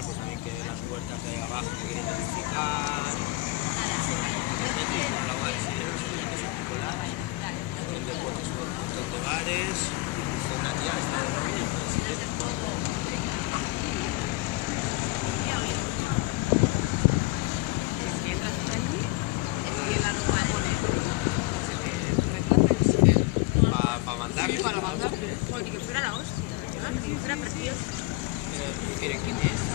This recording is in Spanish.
tal, pues también que las puertas de ahí abajo que quieren modificar, la guay, sí, no sé, que es Nicolás, donde pones un montón de bares, una tía está de novia, así que para mandarte, Para mandarte. Joder, que fuera la hostia, ¿verdad? Que fuera precioso. miren quién es.